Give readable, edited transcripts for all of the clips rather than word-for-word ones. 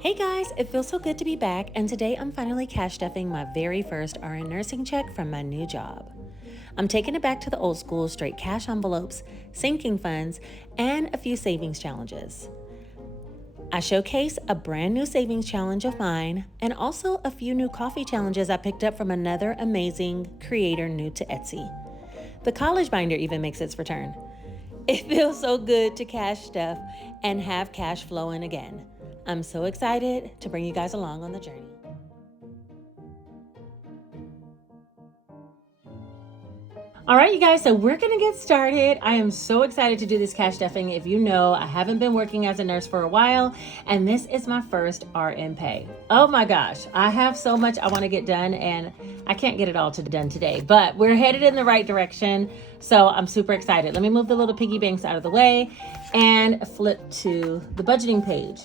Hey guys, it feels so good to be back, and today I'm finally cash stuffing my very first RN nursing check from my new job. I'm taking it back to the old school, straight cash envelopes, sinking funds, and a few savings challenges. I showcase a brand new savings challenge of mine and also a few new coffee challenges I picked up from another amazing creator new to Etsy. The college binder even makes its return. It feels so good to cash stuff and have cash flowing again. I'm so excited to bring you guys along on the journey. All right, you guys, so we're gonna get started. I am so excited to do this cash stuffing. If you know, I haven't been working as a nurse for a while, and this is my first RN pay. Oh my gosh, I have so much I wanna get done, and I can't get it all done today, but we're headed in the right direction, so I'm super excited. Let me move the little piggy banks out of the way and flip to the budgeting page.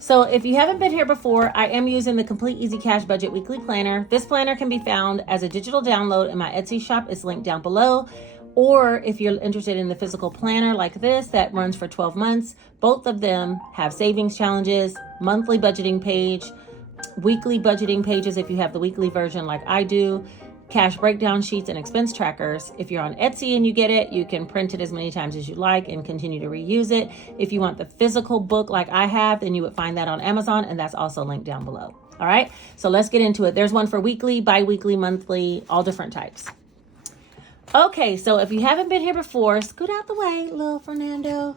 So if you haven't been here before, I am using the Complete Easy Cash Budget Weekly Planner. This planner can be found as a digital download in my Etsy shop. It's linked down below. Or if you're interested in the physical planner like this that runs for 12 months, both of them have savings challenges, monthly budgeting page, weekly budgeting pages if you have the weekly version like I do, cash breakdown sheets and expense trackers. If you're on Etsy and you get it, you can print it as many times as you like and continue to reuse it. If you want the physical book like I have, then you would find that on Amazon, and that's also linked down below. All right, so let's get into it. There's one for weekly, bi-weekly, monthly, all different types. Okay, so if you haven't been here before, scoot out the way, little Fernando.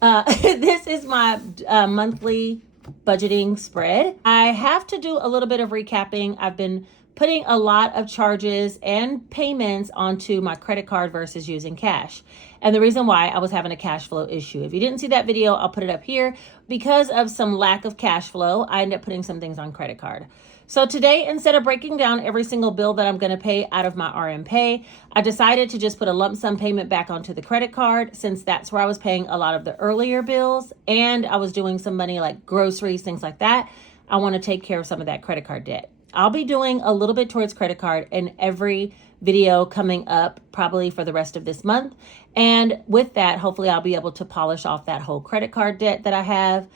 This is my monthly budgeting spread. I have to do a little bit of recapping. I've been putting a lot of charges and payments onto my credit card versus using cash. And the reason why, I was having a cash flow issue. If you didn't see that video, I'll put it up here. Because of some lack of cash flow, I ended up putting some things on credit card. So today, instead of breaking down every single bill that I'm going to pay out of my RN pay, I decided to just put a lump sum payment back onto the credit card, since that's where I was paying a lot of the earlier bills and I was doing some money like groceries, things like that. I want to take care of some of that credit card debt. I'll be doing a little bit towards credit card in every video coming up, probably for the rest of this month. And with that, hopefully I'll be able to polish off that whole credit card debt that I have.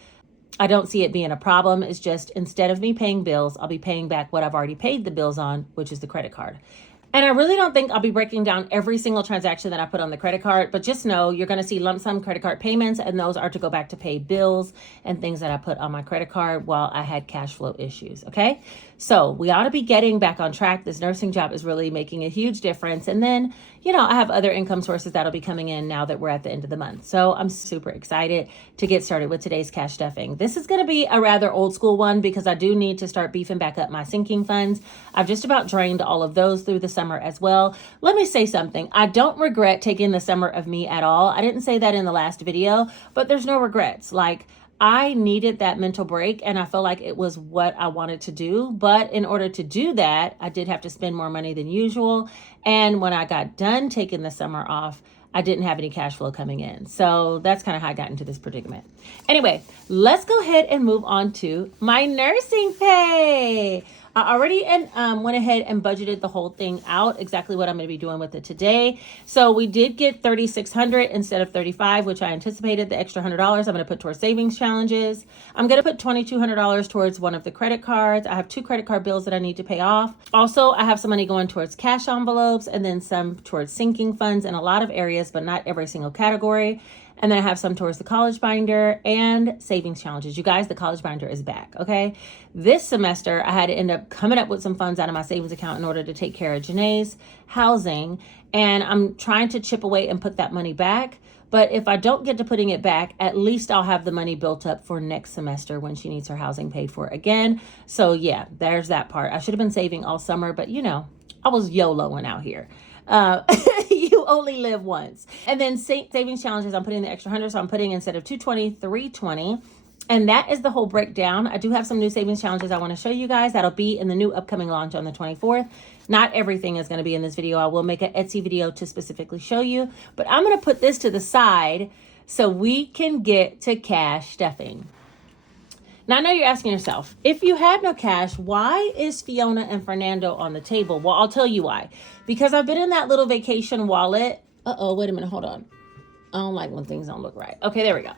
I don't see it being a problem. It's just, instead of me paying bills, I'll be paying back what I've already paid the bills on, which is the credit card. And I really don't think I'll be breaking down every single transaction that I put on the credit card, but just know you're going to see lump sum credit card payments, and those are to go back to pay bills and things that I put on my credit card while I had cash flow issues. Okay. So we ought to be getting back on track. This nursing job is really making a huge difference. And then, I have other income sources that'll be coming in now that we're at the end of the month. So I'm super excited to get started with today's cash stuffing. This is going to be a rather old school one because I do need to start beefing back up my sinking funds. I've just about drained all of those through the summer as well. Let me say something. I don't regret taking the summer of me at all. I didn't say that in the last video, but there's no regrets. Like, I needed that mental break, and I felt like it was what I wanted to do. But in order to do that, I did have to spend more money than usual. And when I got done taking the summer off, I didn't have any cash flow coming in. So that's kind of how I got into this predicament. Anyway, let's go ahead and move on to my nursing pay. I already went ahead and budgeted the whole thing out, exactly what I'm going to be doing with it today. So we did get $3,600 instead of $35, which I anticipated. The extra $100 I'm going to put towards savings challenges. I'm going to put $2,200 towards one of the credit cards. I have 2 credit card bills that I need to pay off. Also, I have some money going towards cash envelopes, and then some towards sinking funds in a lot of areas, but not every single category. And then I have some towards the college binder and savings challenges. You guys, the college binder is back, okay? This semester, I had to end up coming up with some funds out of my savings account in order to take care of Janae's housing. And I'm trying to chip away and put that money back. But if I don't get to putting it back, at least I'll have the money built up for next semester when she needs her housing paid for again. So yeah, there's that part. I should have been saving all summer, but I was YOLOing out here. You only live once. And then savings challenges, I'm putting the extra 100. So I'm putting, instead of 220, 320. And that is the whole breakdown. I do have some new savings challenges I want to show you guys. That'll be in the new upcoming launch on the 24th. Not everything is going to be in this video. I will make an Etsy video to specifically show you, but I'm going to put this to the side so we can get to cash stuffing. Now, I know you're asking yourself, if you had no cash, why is Fiona and Fernando on the table? Well, I'll tell you why. Because I've been in that little vacation wallet. Wait a minute, hold on. I don't like when things don't look right. Okay, there we go.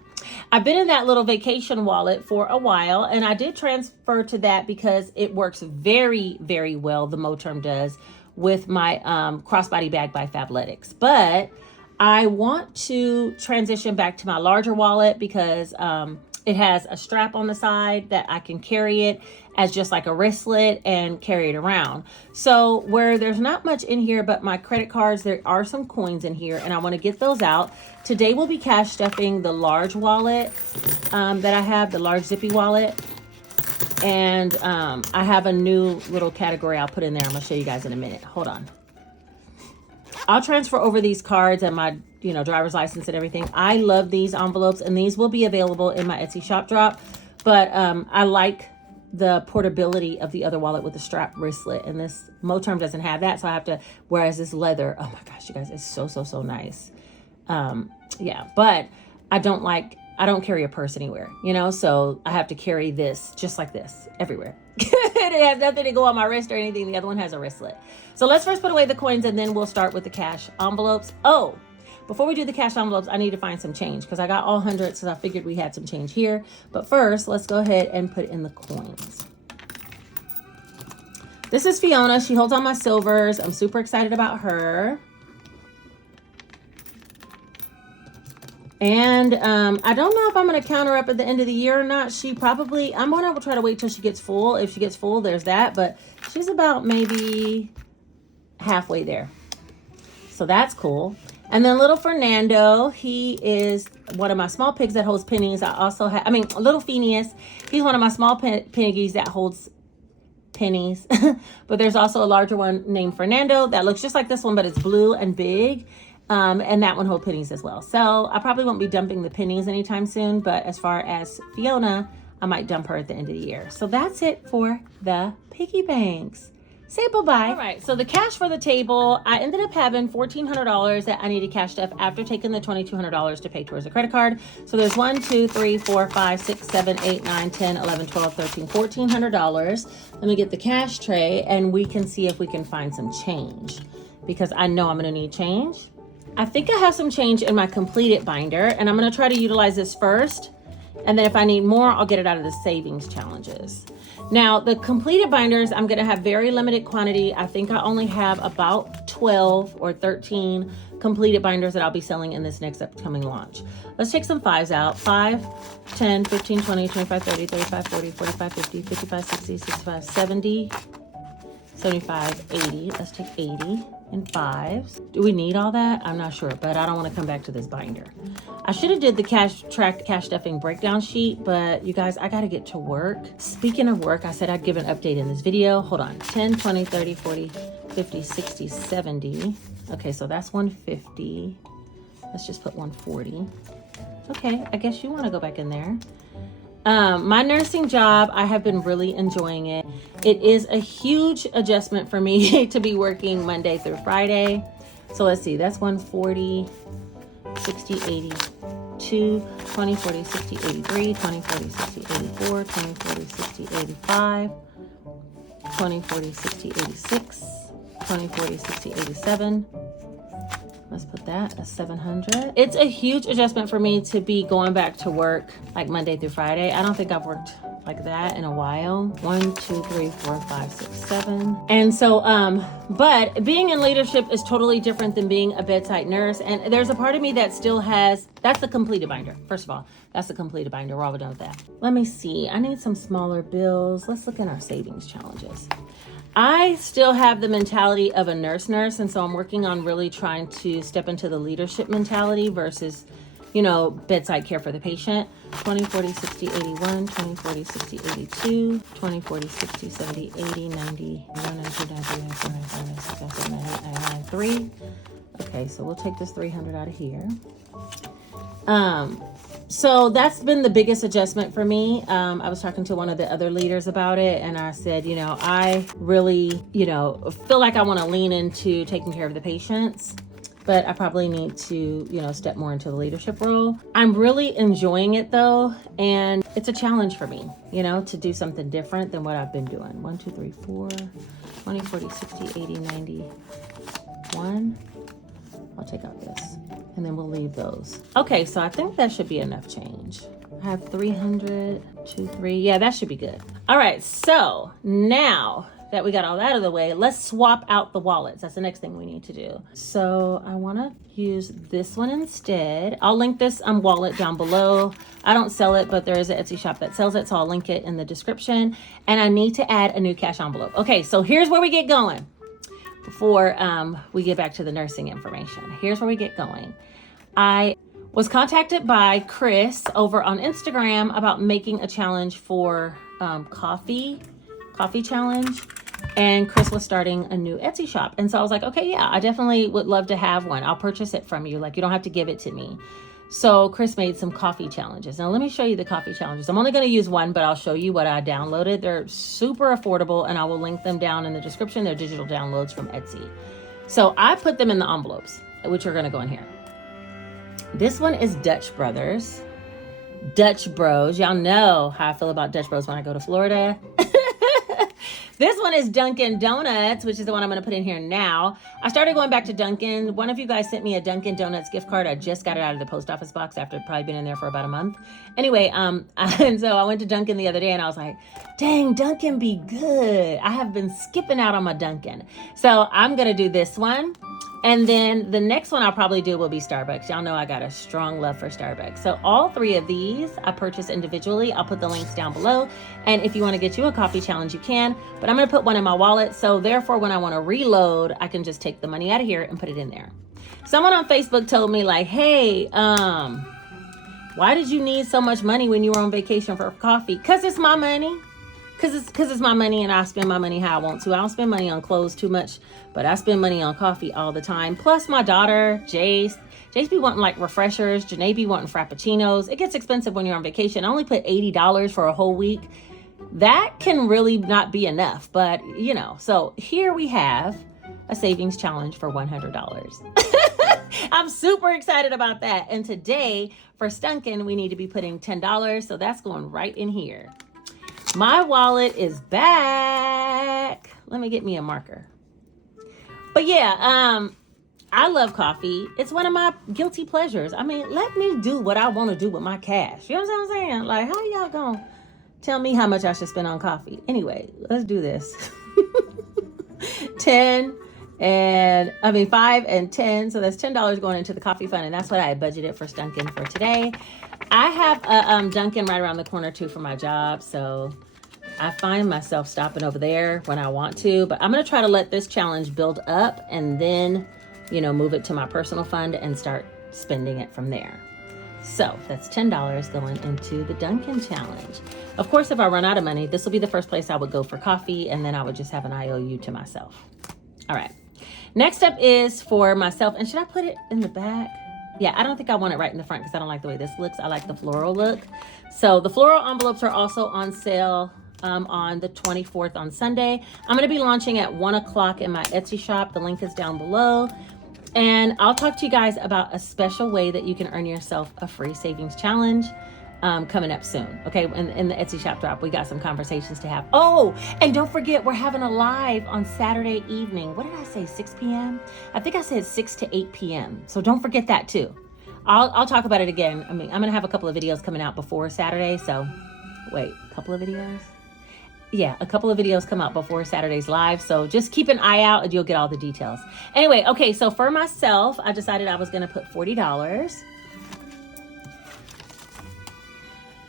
I've been in that little vacation wallet for a while, and I did transfer to that because it works very, very well. The Moterm does with my crossbody bag by Fabletics. But I want to transition back to my larger wallet because it has a strap on the side that I can carry it as just like a wristlet and carry it around. So where there's not much in here but my credit cards, there are some coins in here and I want to get those out. Today we'll be cash stuffing the large wallet that I have, the large zippy wallet. And I have a new little category I'll put in there. I'm gonna show you guys in a minute. Hold on. I'll transfer over these cards and my, driver's license and everything. I love these envelopes, and these will be available in my Etsy shop drop. But I like the portability of the other wallet with the strap wristlet, and this Moterm doesn't have that, so I have to. Whereas this leather, oh my gosh, you guys, it's so nice. Yeah, but I don't carry a purse anywhere, so I have to carry this just like this everywhere. It has nothing to go on my wrist or anything. The other one has a wristlet. So let's first put away the coins and then we'll start with the cash envelopes. Oh, before we do the cash envelopes, I need to find some change because I got all hundreds, so I figured we had some change here. But first, let's go ahead and put in the coins. This is Fiona. She holds all my silvers. I'm super excited about her. And I don't know if I'm going to count her up at the end of the year or not. I'm going to try to wait till she gets full. If she gets full, there's that. But she's about maybe halfway there. So that's cool. And then little Fernando, he is one of my small pigs that holds pennies. Little Phineas, he's one of my small piggies that holds pennies. But there's also a larger one named Fernando that looks just like this one, but it's blue and big. And that one holds pennies as well. So I probably won't be dumping the pennies anytime soon, but as far as Fiona, I might dump her at the end of the year. So that's it for the piggy banks. Say bye-bye. All right, so the cash for the table, I ended up having $1,400 that I needed cashed up after taking the $2,200 to pay towards the credit card. So there's 1, 2, 3, 4, 5, 6, 7, 8, 9, 10, 11, 12, 13, $1,400. Let me get the cash tray and we can see if we can find some change because I know I'm gonna need change. I think I have some change in my completed binder and I'm gonna try to utilize this first. And then if I need more, I'll get it out of the savings challenges. Now, the completed binders, I'm gonna have very limited quantity. I think I only have about 12 or 13 completed binders that I'll be selling in this next upcoming launch. Let's take some fives out. 5, 10, 15, 20, 25, 30, 35, 40, 45, 50, 55, 60, 65, 70, 75, 80. Let's take 80 in fives. Do we need all that? I'm not sure, but I don't want to come back to this binder. I should have did the cash stuffing breakdown sheet, but you guys, I got to get to work. Speaking of work, I said I'd give an update in this video. Hold on. 10, 20, 30, 40, 50, 60, 70. Okay, so that's 150. Let's just put 140. Okay, I guess you want to go back in there. My nursing job, I have been really enjoying it. It is a huge adjustment for me to be working Monday through Friday. So let's see, that's 140, 60, 82, 20, 40, 60, 83, 20, 40, 60, 84, 20, 40, 60, 85, 20, 40, 60, 86, 20, 40, 60, 87. Let's put that at 700. It's a huge adjustment for me to be going back to work like Monday through Friday. I don't think I've worked like that in a while. 1, 2, 3, 4, 5, 6, 7. And so, but being in leadership is totally different than being a bedside nurse. And there's a part of me that still has, that's the completed binder. First of all, that's the completed binder. We're all done with that. Let me see. I need some smaller bills. Let's look at our savings challenges. I still have the mentality of a nurse, and so I'm working on really trying to step into the leadership mentality versus, bedside care for the patient. 20, 40, 60, 81, 20, 40, 60, 82, 20, 40, 60, 70, 80, 90, 91, 92, 93, 94, 95, 96, 97, 98, 99, 3. Okay, so we'll take this 300 out of here. So that's been the biggest adjustment for me. I was talking to one of the other leaders about it and I said, I really, feel like I want to lean into taking care of the patients, but I probably need to, step more into the leadership role. I'm really enjoying it though. And it's a challenge for me, to do something different than what I've been doing. 1, 2, 3, 4, 20, 40, 60, 80, 90, 1. I'll take out this and then we'll leave those. Okay, so I think that should be enough change. I have 300, 2, 3. Yeah, that should be good. All right, so now that we got all that out of the way, let's swap out the wallets. That's the next thing we need to do. So I want to use this one instead. I'll link this wallet down below. I don't sell it, but there is an Etsy shop that sells it, so I'll link it in the description. And I need to add a new cash envelope. Okay, so here's where we get going before we get back to the nursing information. Here's where we get going. I was contacted by Chris over on Instagram about making a challenge for coffee challenge. And Chris was starting a new Etsy shop. And so I was like, okay, yeah, I definitely would love to have one. I'll purchase it from you. Like, you don't have to give it to me. So Chris made some coffee challenges. Now let me show you the coffee challenges. I'm only going to use one, but I'll show you what I downloaded. They're super affordable and I will link them down in the description. They're digital downloads from Etsy. So I put them in the envelopes, which are going to go in here. This one is Dutch Brothers. Dutch Bros. Y'all know how I feel about Dutch Bros when I go to Florida. This one is Dunkin' Donuts, which is the one I'm going to put in here now. I started going back to Dunkin'. One of you guys sent me a Dunkin' Donuts gift card. I just got it out of the post office box after it'd probably been in there for about a month. Anyway, and so I went to Dunkin' the other day and I was like, dang, Dunkin' be good. I have been skipping out on my Dunkin'. So I'm going to do this one. And then the next one I'll probably do will be Starbucks. Y'all know I got a strong love for Starbucks. So all three of these I purchased individually. I'll put the links down below. And if you want to get you a coffee challenge, you can. But I'm going to put one in my wallet. So therefore, when I want to reload, I can just take the money out of here and put it in there. Someone on Facebook told me like, hey, why did you need so much money when you were on vacation for coffee? Because it's my money. Because it's my money and I spend my money how I want to. I don't spend money on clothes too much, but I spend money on coffee all the time. Plus my daughter, Jace be wanting like refreshers. Janae be wanting frappuccinos. It gets expensive when you're on vacation. I only put $80 for a whole week. That can really not be enough, but you know. So here we have a savings challenge for $100. I'm super excited about that. And today for Stunkin', we need to be putting $10. So that's going right in here. My wallet is back. Let me get me a marker. But yeah, I love coffee. It's one of my guilty pleasures. I mean, let me do what I want to do with my cash. You know what I'm saying? Like, how y'all gonna tell me how much I should spend on coffee? Anyway, let's do this. 5 and 10. So that's $10 going into the coffee fund. And that's what I budgeted for Dunkin' for today. I have a Dunkin' right around the corner too for my job. So I find myself stopping over there when I want to, but I'm going to try to let this challenge build up and then, you know, move it to my personal fund and start spending it from there. So that's $10 going into the Dunkin' challenge. Of course, if I run out of money, this will be the first place I would go for coffee, and then I would just have an IOU to myself. All right. Next up is for myself. And should I put it in the back? Yeah, I don't think I want it right in the front because I don't like the way this looks. I like the floral look. So the floral envelopes are also on sale on the 24th on Sunday. I'm going to be launching at 1 o'clock in my Etsy shop. The link is down below. And I'll talk to you guys about a special way that you can earn yourself a free savings challenge coming up soon. Okay, in the Etsy shop drop, we got some conversations to have. Oh, and don't forget, we're having a live on Saturday evening. What did I say, 6 p.m.? I think I said 6 to 8 p.m. So don't forget that too. I'll talk about it again. I mean, I'm going to have a couple of videos coming out before Saturday. So wait, a couple of videos? Yeah, a couple of videos come out before Saturday's live. So just keep an eye out and you'll get all the details. Anyway, okay, so for myself, I decided I was going to put $40.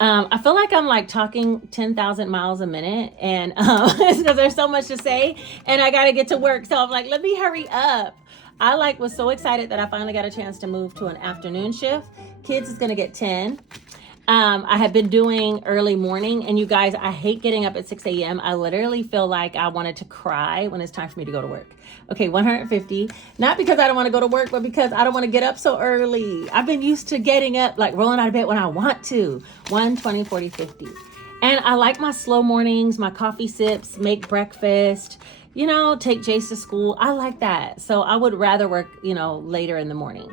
I feel like I'm like talking 10,000 miles a minute and because there's so much to say and I got to get to work. So I'm like, let me hurry up. I was so excited that I finally got a chance to move to an afternoon shift. Kids is going to get 10. I have been doing early morning and you guys, I hate getting up at 6 a.m. I literally feel like I wanted to cry when it's time for me to go to work. Okay, 150. Not because I don't want to go to work, but because I don't want to get up so early. I've been used to getting up, like rolling out of bed when I want to. 1, 20, 40, 50. And I like my slow mornings, my coffee sips, make breakfast, you know, take Jace to school. I like that. So I would rather work, you know, later in the morning.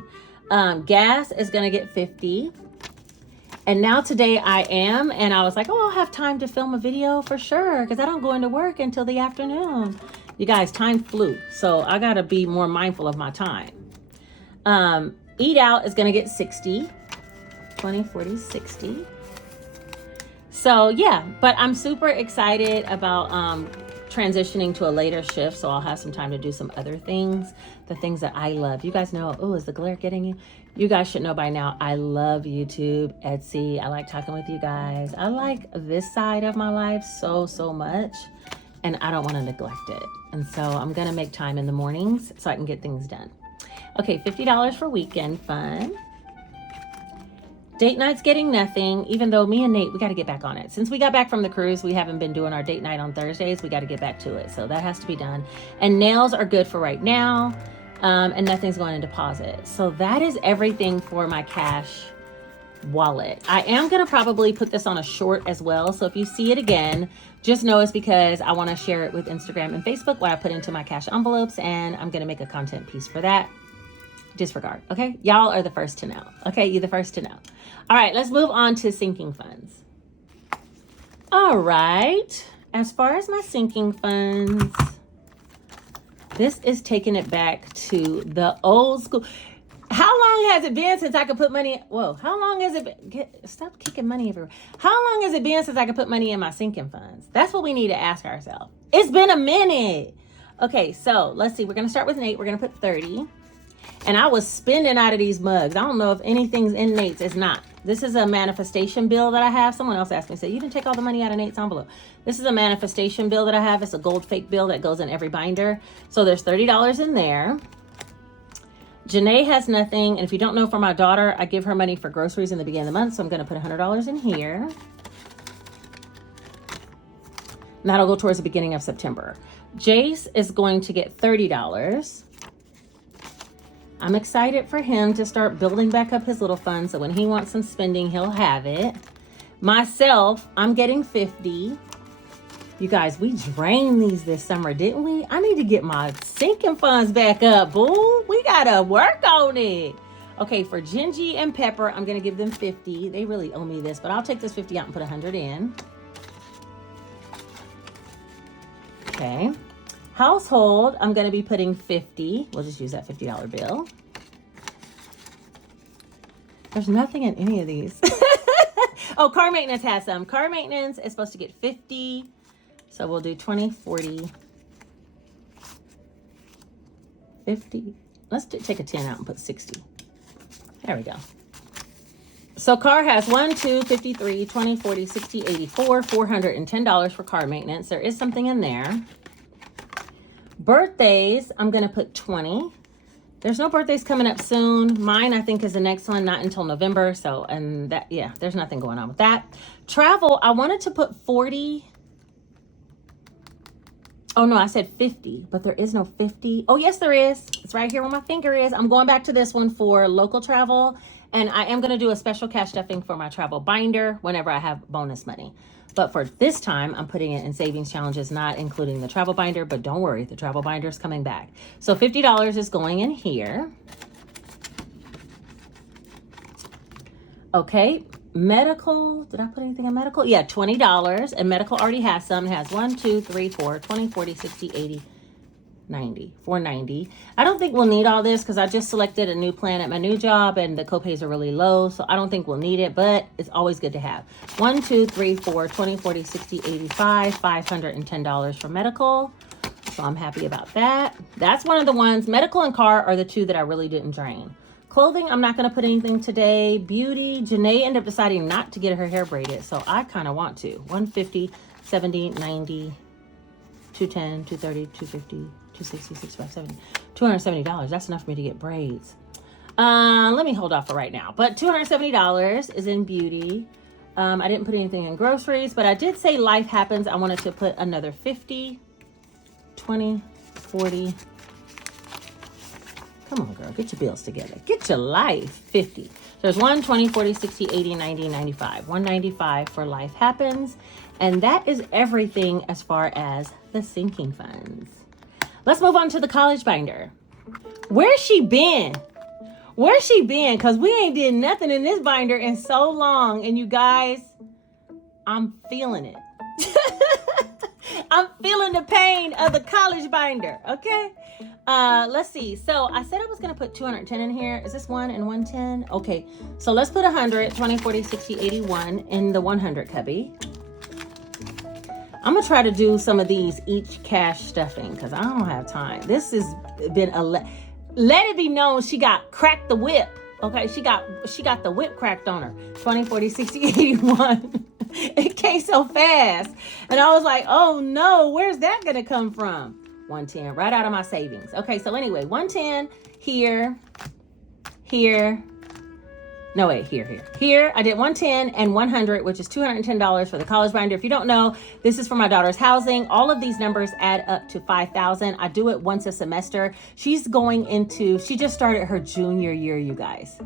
Gas is going to get 50. And now today I am, and I was like, oh, I'll have time to film a video for sure, because I don't go into work until the afternoon. You guys, time flew, so I got to be more mindful of my time. Eat out is going to get 60, 20, 40, 60. So yeah, but I'm super excited about transitioning to a later shift, so I'll have some time to do some other things, the things that I love. You guys know, oh, is the glare getting you? You guys should know by now, I love YouTube, Etsy. I like talking with you guys. I like this side of my life so much, and I don't want to neglect it. And so I'm going to make time in the mornings so I can get things done. Okay, $50 for weekend fun. Date night's getting nothing, even though me and Nate, we got to get back on it. Since we got back from the cruise, we haven't been doing our date night on Thursdays. We got to get back to it. So that has to be done. And nails are good for right now. And nothing's going in deposit. So that is everything for my cash wallet. I am going to probably put this on a short as well. So if you see it again, just know it's because I want to share it with Instagram and Facebook, what I put into my cash envelopes. And I'm going to make a content piece for that. Disregard. Okay. Y'all are the first to know. Okay. You're the first to know. All right. Let's move on to sinking funds. All right. As far as my sinking funds, this is taking it back to the old school. How long has it been since I could put money? Whoa. How long has it been? Stop kicking money everywhere. How long has it been since I could put money in my sinking funds? That's what we need to ask ourselves. It's been a minute. Okay. So let's see. We're going to start with Nate. We're going to put 30. And I was spending out of these mugs. I don't know if anything's in Nate's. It's not. This is a manifestation bill that I have. Someone else asked me, say, you didn't take all the money out of Nate's envelope. This is a manifestation bill that I have. It's a gold fake bill that goes in every binder. So there's $30 in there. Janae has nothing. And if you don't know, for my daughter, I give her money for groceries in the beginning of the month. So I'm going to put $100 in here. And that'll go towards the beginning of September. Jace is going to get $30. I'm excited for him to start building back up his little fund. So when he wants some spending, he'll have it. Myself, I'm getting 50. You guys, we drained these this summer, didn't we? I need to get my sinking funds back up, boo. We got to work on it. Okay, for Gingy and Pepper, I'm going to give them 50. They really owe me this, but I'll take this 50 out and put 100 in. Okay. Household, I'm going to be putting 50. We'll just use that $50 bill. There's nothing in any of these. Oh, car maintenance has some. Car maintenance is supposed to get 50. So we'll do 20, 40, 50. Let's take a 10 out and put 60. There we go. So car has 1, 2, 53, 20, 40, 60, 84, $410 for car maintenance. There is something in there. Birthdays, I'm going to put 20. There's no birthdays coming up soon. Mine, I think, is the next one, not until November. So, and that, yeah, there's nothing going on with that. Travel, I wanted to put 40. Oh, no, I said 50, but there is no 50. Oh, yes, there is. It's right here where my finger is. I'm going back to this one for local travel. And I am going to do a special cash stuffing for my travel binder whenever I have bonus money. But for this time, I'm putting it in savings challenges, not including the travel binder. But don't worry, the travel binder is coming back. So $50 is going in here. Okay, medical. Did I put anything in medical? Yeah, $20. And medical already has some. It has 1, 2, 3, 4, 20, 40, 60, 80, 90, $490. I don't think we'll need all this because I just selected a new plan at my new job and the copays are really low. So I don't think we'll need it, but it's always good to have. 1, 2, 3, 4, 20, 40, 60, 85, $510 for medical. So I'm happy about that. That's one of the ones. Medical and car are the two that I really didn't drain. Clothing, I'm not going to put anything today. Beauty, Janae ended up deciding not to get her hair braided. So I kind of want to. 150, 70, 90, 210, 230, 250. 260, 65, 70, $270. That's enough for me to get braids. Let me hold off for right now. But $270 is in beauty. I didn't put anything in groceries, but I did say life happens. I wanted to put another 50, 20, 40. Come on, girl. Get your bills together. Get your life. 50. There's 1, 20, 40, 60, 80, 90, 95. 195 for life happens. And that is everything as far as the sinking funds. Let's move on to the college binder. Where's she been? Where's she been? Because we ain't did nothing in this binder in so long. And you guys, I'm feeling it. I'm feeling the pain of the college binder, okay? Let's see. So I said I was going to put 210 in here. Is this 1 and 110? Okay. So let's put 100, 20, 40, 60, 81 in the 100 cubby. I'm going to try to do some of these each cash stuffing because I don't have time. This has been let it be known she got cracked the whip. Okay. She got the whip cracked on her. 20, 40, 60, 81. It came so fast. And I was like, oh no, where's that going to come from? 110 right out of my savings. Okay, so anyway, 110 here. No, wait, here. I did 110 and 100, which is $210 for the college binder. If you don't know, this is for my daughter's housing. All of these numbers add up to $5,000. I do it once a semester. She just started her junior year, you guys.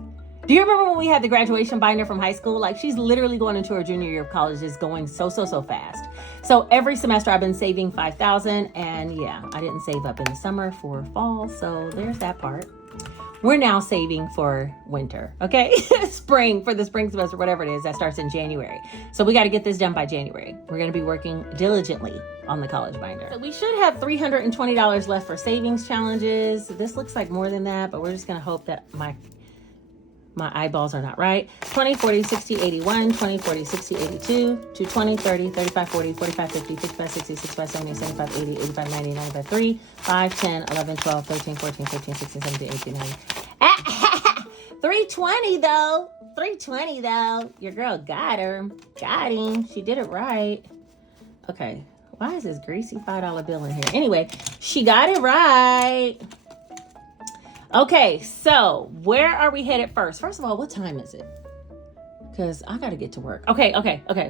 Do you remember when we had the graduation binder from high school? Like, she's literally going into her junior year of college. Is going so fast. So every semester I've been saving $5,000, and yeah, I didn't save up in the summer for fall. So there's that part. We're now saving for winter, okay? Spring, for the spring semester, whatever it is, that starts in January. So we got to get this done by January. We're going to be working diligently on the college binder. So we should have $320 left for savings challenges. This looks like more than that, but we're just going to hope that my eyeballs are not right. 20, 40, 60, 81, 20, 40, 60, 82, to 20, 30, 35, 40, 45, 50, 55, 60, 65, 70, 75, 80, 85, 90, 95, 3, 5, 10, 11, 12, 13, 14, 15, 16, 17, 18, 19. 320 though. 320 though. Your girl got her. Got him. She did it right. Okay. Why is this greasy $5 bill in here? Anyway, she got it right. Okay, so where are we headed first? First of all, what time is it? Because I got to get to work. Okay.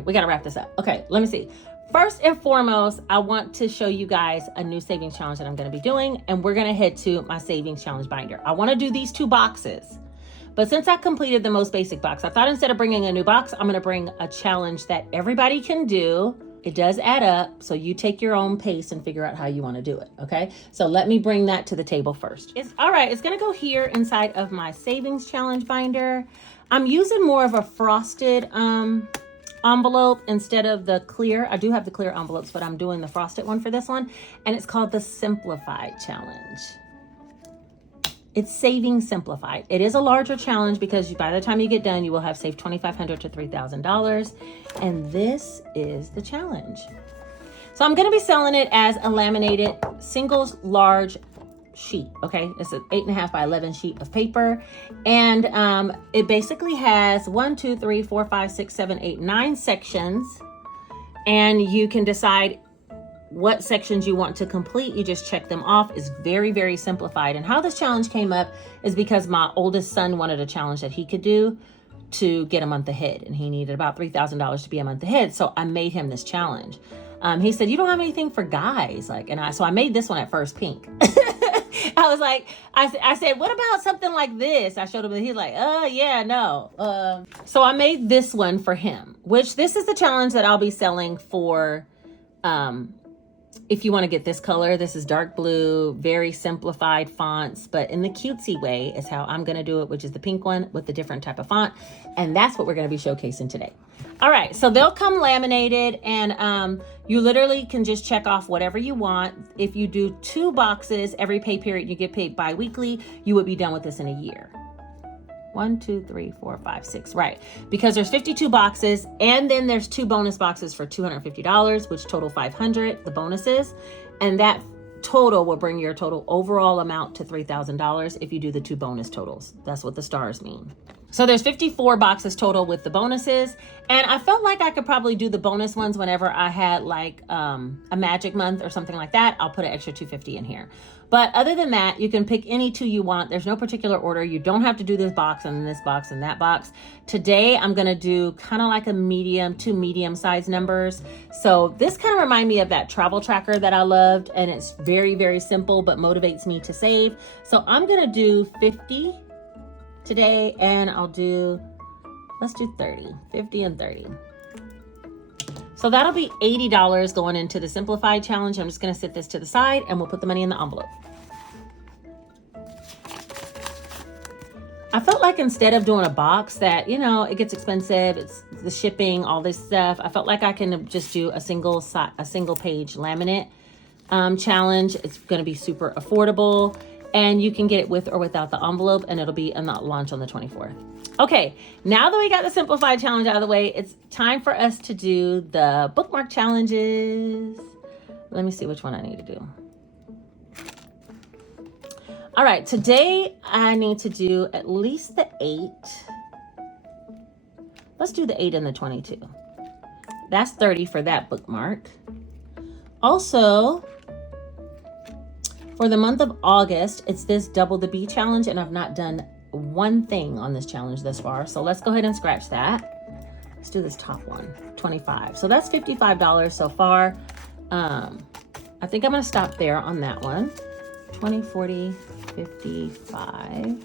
We got to wrap this up. Okay, let me see. First and foremost, I want to show you guys a new savings challenge that I'm going to be doing, and we're going to head to my savings challenge binder. I want to do these 2 boxes, but since I completed the most basic box, I thought instead of bringing a new box, I'm going to bring a challenge that everybody can do. It does add up, so you take your own pace and figure out how you want to do it, okay? So let me bring that to the table first. All right, it's going to go here inside of my savings challenge binder. I'm using more of a frosted envelope instead of the clear. I do have the clear envelopes, but I'm doing the frosted one for this one, and it's called the Simplified challenge. It's saving simplified. It is a larger challenge because by the time you get done, you will have saved $2,500 to $3,000. And this is the challenge. So I'm going to be selling it as a laminated singles large sheet. Okay. It's an 8.5 by 11 sheet of paper. And it basically has 1, 2, 3, 4, 5, 6, 7, 8, 9 sections. And you can decide what sections you want to complete. You just check them off. It's very, very simplified. And how this challenge came up is because my oldest son wanted a challenge that he could do to get a month ahead. And he needed about $3,000 to be a month ahead. So I made him this challenge. He said, you don't have anything for guys. So I made this one at first pink. I was like, I said, what about something like this? I showed him and he's like, yeah, no. So I made this one for him, which this is the challenge that I'll be selling for, if you want to get this color. This is dark blue, very simplified fonts, but in the cutesy way is how I'm going to do it, which is the pink one with the different type of font. And that's what we're going to be showcasing today. All right. So they'll come laminated, and you literally can just check off whatever you want. If you do 2 boxes every pay period, you get paid bi-weekly, you would be done with this in a year. 1, 2, 3, 4, 5, 6. Right. Because there's 52 boxes, and then there's 2 bonus boxes for $250, which total $500, the bonuses. And that total will bring your total overall amount to $3,000 if you do the 2 bonus totals. That's what the stars mean. So there's 54 boxes total with the bonuses. And I felt like I could probably do the bonus ones whenever I had like a magic month or something like that. I'll put an extra $250 in here. But other than that, you can pick any 2 you want. There's no particular order. You don't have to do this box and this box and that box. Today, I'm going to do kind of like a medium, 2 medium-sized numbers. So this kind of reminds me of that travel tracker that I loved. And it's very, very simple, but motivates me to save. So I'm going to do 50 today, and let's do 30, 50 and 30. So that'll be $80 going into the Simplified challenge. I'm just going to set this to the side, and we'll put the money in the envelope. I felt like instead of doing a box that, it gets expensive, it's the shipping, all this stuff. I felt like I can just do a single page laminate challenge. It's going to be super affordable, and you can get it with or without the envelope, and it'll be in the launch on the 24th. Okay, now that we got the Simplified challenge out of the way, it's time for us to do the bookmark challenges. Let me see which one I need to do. All right, today I need to do at least the 8. Let's do the 8 and the 22. That's 30 for that bookmark. Also, for the month of August, it's this Double the B challenge, and I've not done one thing on this challenge thus far. So let's go ahead and scratch that. Let's do this top one, 25. So that's $55 so far. I think I'm gonna stop there on that one. 20, 40, 55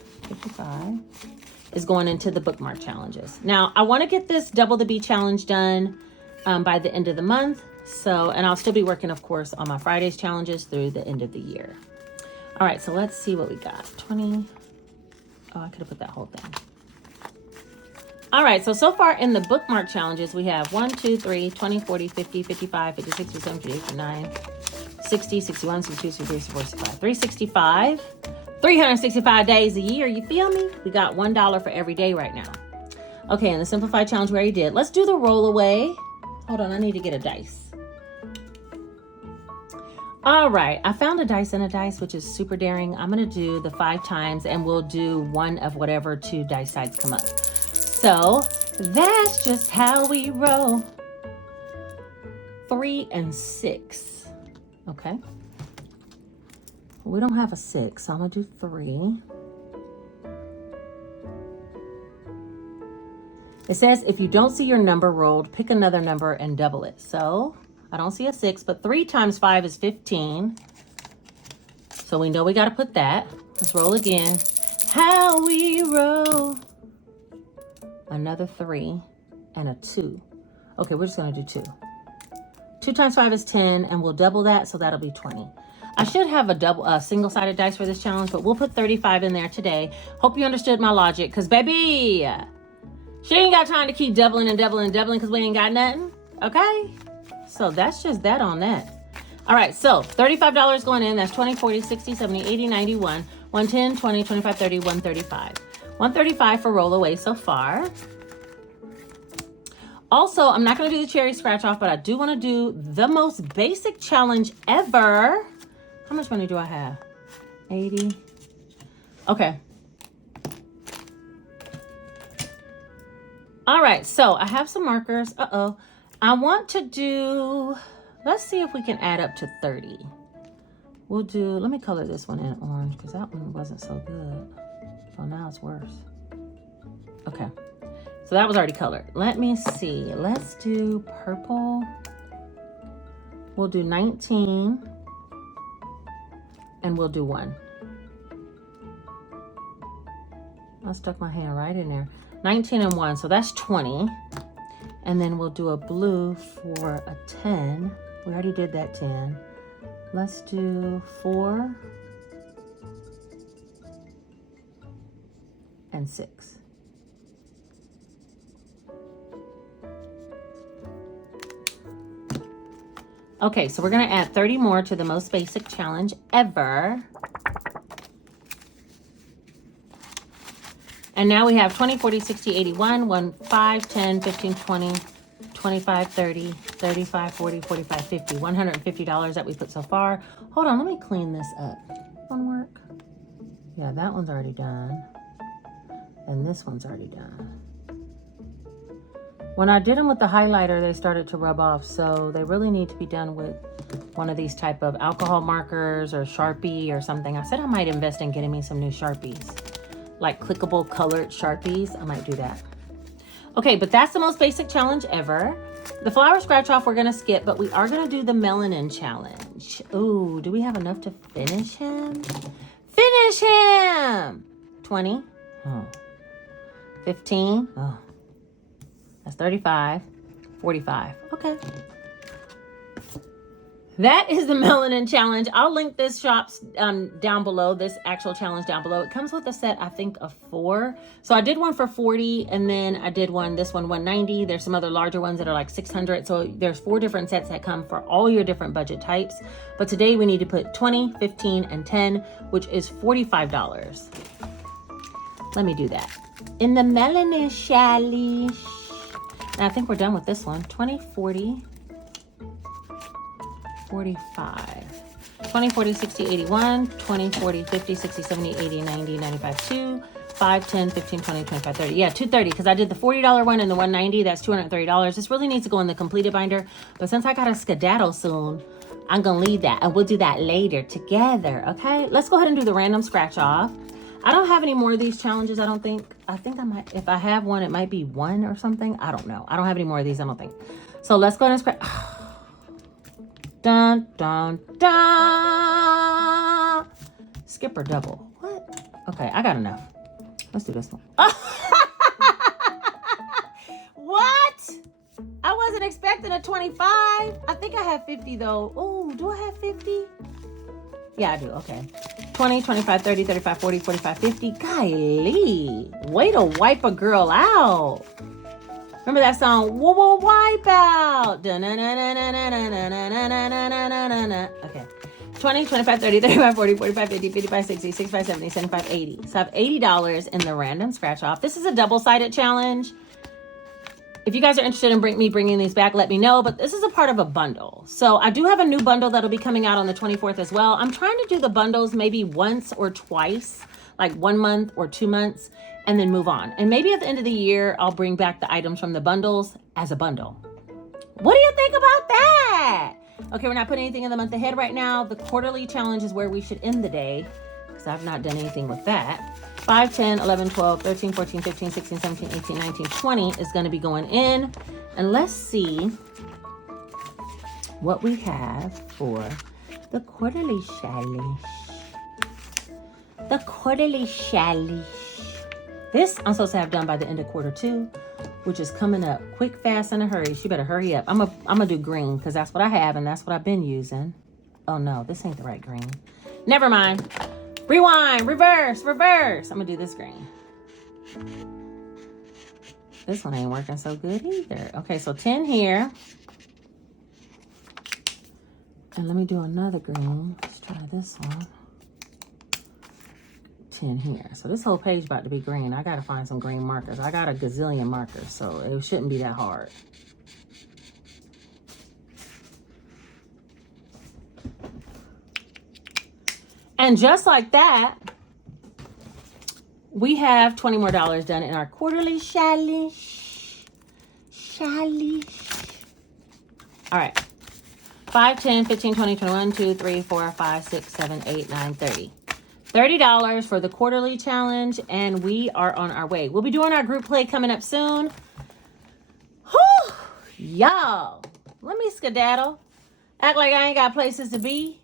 is going into the bookmark challenges. Now I wanna get this Double the B challenge done by the end of the month. So, and I'll still be working, of course, on my Fridays challenges through the end of the year. All right, so let's see what we got. 20. Oh, I could have put that whole thing. All right, so far in the bookmark challenges, we have 1, 2, 3, 20, 40, 50, 55, 56, 57, 58, 59, 60, 61, 62, 63, 64, 65, 365, 365 days a year. You feel me? We got $1 for every day right now. Okay, and the Simplified challenge we already did. Let's do the roll away. Hold on, I need to get a dice. All right, I found a dice and a dice, which is super daring. I'm gonna do the 5 times, and we'll do one of whatever 2 dice sides come up. So that's just how we roll. 3 and 6, okay. We don't have a 6, so I'm gonna do 3. It says if you don't see your number rolled, pick another number and double it. So I don't see a 6, but 3 times 5 is 15. So we know we got to put that. Let's roll again. How we roll. Another 3 and a 2. Okay, we're just going to do 2. 2 times 5 is 10, and we'll double that, so that'll be 20. I should have a single-sided dice for this challenge, but we'll put 35 in there today. Hope you understood my logic, because baby, she ain't got time to keep doubling and doubling and doubling because we ain't got nothing, okay? So that's just that on that. All right, so $35 going in. That's 20, 40, 60, 70, 80, 91, 110, 20, 25, 30, 135. 135 for roll away so far. Also, I'm not going to do the cherry scratch off, but I do want to do the most basic challenge ever. How much money do I have? 80. Okay. All right, so I have some markers. I want to do, let's see if we can add up to 30. We'll do, let me color this one in orange because that one wasn't so good. Oh, now it's worse. Okay, so that was already colored. Let me see, let's do purple. We'll do 19 and we'll do 1. I stuck my hand right in there. 19 and 1, so that's 20. And then we'll do a blue for a 10. We already did that 10. Let's do 4 and 6. Okay, so we're gonna add 30 more to the most basic challenge ever. And now we have 20, 40, 60, 81, 1, 5, 10, 15, 20, 25, 30, 35, 40, 45, 50. $150 that we put so far. Hold on, let me clean this up. One work. Yeah, that one's already done. And this one's already done. When I did them with the highlighter, they started to rub off. So they really need to be done with one of these type of alcohol markers or Sharpie or something. I said I might invest in getting me some new Sharpies. Like clickable colored Sharpies. I might do that. Okay, but that's the most basic challenge ever. The flower scratch off we're gonna skip, but we are gonna do the melanin challenge. Ooh, do we have enough to finish him? Finish him! 20. Oh. 15. Oh. That's 35. 45. Okay. That is the melanin challenge. I'll link this shop down below, this actual challenge down below. It comes with a set, I think, of 4. So I did one for $40, and then I did this one $190. There's some other larger ones that are like $600. So there's 4 different sets that come for all your different budget types. But today we need to put 20, 15, and 10, which is $45. Let me do that. In the melanin challenge. And I think we're done with this one. 20, 40. 45, 20, 40, 60, 81, 20, 40, 50, 60, 70, 80, 90, 95, 2, 5, 10, 15, 20, 25, 30. Yeah, 230, because I did the $40 one and the $190. That's $230. This really needs to go in the completed binder. But since I got a skedaddle soon, I'm going to leave that. And we'll do that later together, okay? Let's go ahead and do the random scratch off. I don't have any more of these challenges, I don't think. I think I might, if I have one, it might be 1 or something. I don't know. I don't have any more of these, I don't think. So let's go ahead and scratch. Dun, dun, dun. Skip or double. What? Okay, I got enough. Let's do this one. What? I wasn't expecting a 25. I think I have 50 though. Oh, do I have 50? Yeah, I do. Okay. 20, 25, 30, 35, 40, 45, 50. Golly. Way to wipe a girl out. Remember that song, whoa, whoa, wipe out. Okay. 20, 25, 30, 35, 40, 45, 50, 55, 60, 65, 70, 75, 80. So I have $80 in the random scratch off. This is a double-sided challenge. If you guys are interested in me bringing these back, let me know. But this is a part of a bundle. So I do have a new bundle that'll be coming out on the 24th as well. I'm trying to do the bundles maybe once or twice, like 1 month or 2 months, and then move on. And maybe at the end of the year, I'll bring back the items from the bundles as a bundle. What do you think about that? Okay, we're not putting anything in the month ahead right now. The quarterly challenge is where we should end the day, because I've not done anything with that. 5, 10, 11, 12, 13, 14, 15, 16, 17, 18, 19, 20 is going to be going in. And let's see what we have for the quarterly challenge. The quarterly challenge. This I'm supposed to have done by the end of quarter 2, which is coming up quick, fast, in a hurry. She better hurry up. I'm gonna do green because that's what I have and that's what I've been using. Oh no, this ain't the right green. Never mind. Rewind, reverse. I'm gonna do this green. This one ain't working so good either. Okay, so 10 here. And let me do another green. Let's try this one. 10 here. So this whole page about to be green. I gotta find some green markers. I got a gazillion markers, so it shouldn't be that hard. And just like that, we have $20 more done in our quarterly challenge. All right. 5, 10, 15, 20, 21, 2, 3, 4, 5, 6, 7, 8, 9, 30. $30 for the quarterly challenge, and we are on our way. We'll be doing our group play coming up soon. Whew, y'all. Let me skedaddle. Act like I ain't got places to be.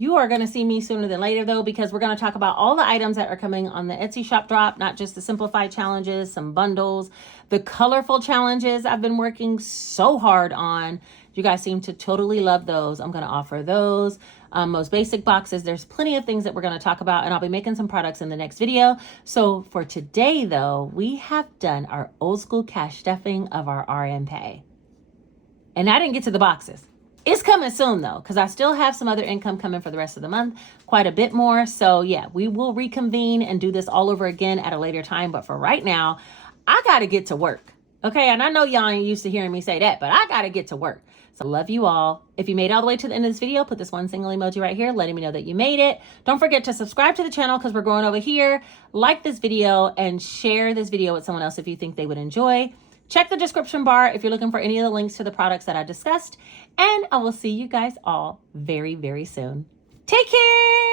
You are going to see me sooner than later, though, because we're going to talk about all the items that are coming on the Etsy shop drop, not just the simplified challenges, some bundles, the colorful challenges I've been working so hard on. You guys seem to totally love those. I'm going to offer those. Most basic boxes. There's plenty of things that we're going to talk about, and I'll be making some products in the next video. So for today, though, we have done our old school cash stuffing of our RM pay. And I didn't get to the boxes. It's coming soon, though, because I still have some other income coming for the rest of the month, quite a bit more. So yeah, we will reconvene and do this all over again at a later time. But for right now, I got to get to work. Okay, and I know y'all ain't used to hearing me say that, but I got to get to work. So love you all. If you made it all the way to the end of this video, put this one single emoji right here, letting me know that you made it. Don't forget to subscribe to the channel because we're going over here. Like this video and share this video with someone else if you think they would enjoy. Check the description bar if you're looking for any of the links to the products that I discussed. And I will see you guys all very, very soon. Take care.